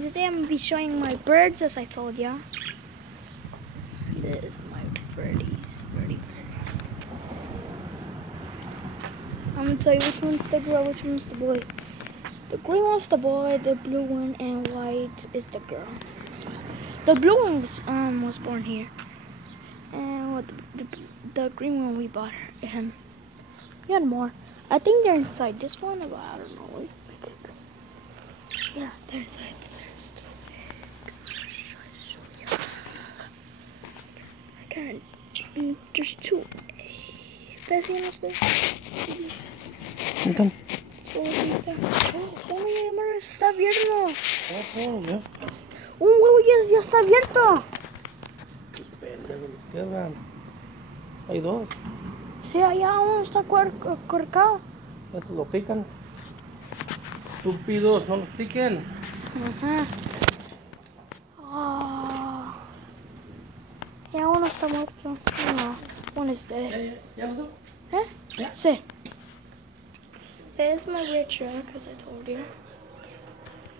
and today I'm going to be showing my birds as I told ya. This is my birdies, birds. I'm going to tell you which one's the girl, which one's the boy. The green one's the boy, the blue one and white is the girl. The blue one was born here. And what the green one we bought him. We had more. I think they're inside this one, but I don't know. Yeah, they're inside. I can't. There's two. ¿Estás haciendo esto? Entonces. Oh, mi amor, está abierto. Oh, ya. Un huevo ya está abierto. Hay dos. Sí, allá uno está corcado. Estos lo pican. Estúpidos, no los piquen. Ajá. Oh. Ya uno está muerto. No, one is dead. ¿Ya lo ¿Eh? Yeah. Sí. It's my red truck, as I told you.